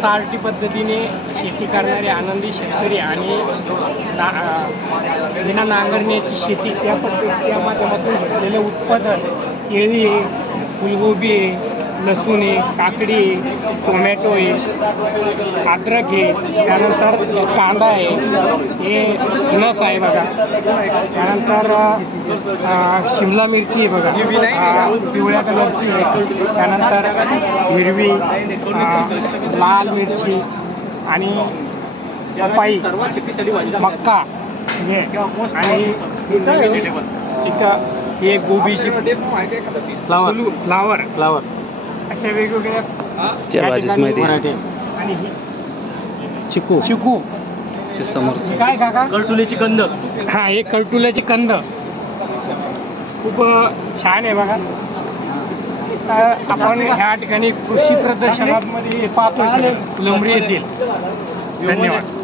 SRT पद्धतीने शेती करणारे आनंदी शेतकरी आणि बिना नांगरण्याची शेती त्या माध्यमातून घेतलेलं उत्पादन केळी आहे, फुलगोबी आहे, लसूण आहे, काकडी आहे, टोमॅटो आहे, अद्रक आहे, त्यानंतर कांदा आहे, हे नस आहे बघा, त्यानंतर शिमला मिरची आहे बघा, पिवळ्या कलरची आहे, त्यानंतर हिरवी, लाल मिरची आणि पपई, मक्का आणि तिथं हे गोबीची फ्लावर अशा वेगवेगळ्या आणि चिकू समोर काय काका करटुलीची कंद. हा, हे करटुल्याची कंद खूप छान आहे बघा. आपण ह्या ठिकाणी कृषी प्रदर्शनामध्ये पाहतो फुलंब्री येथील. धन्यवाद.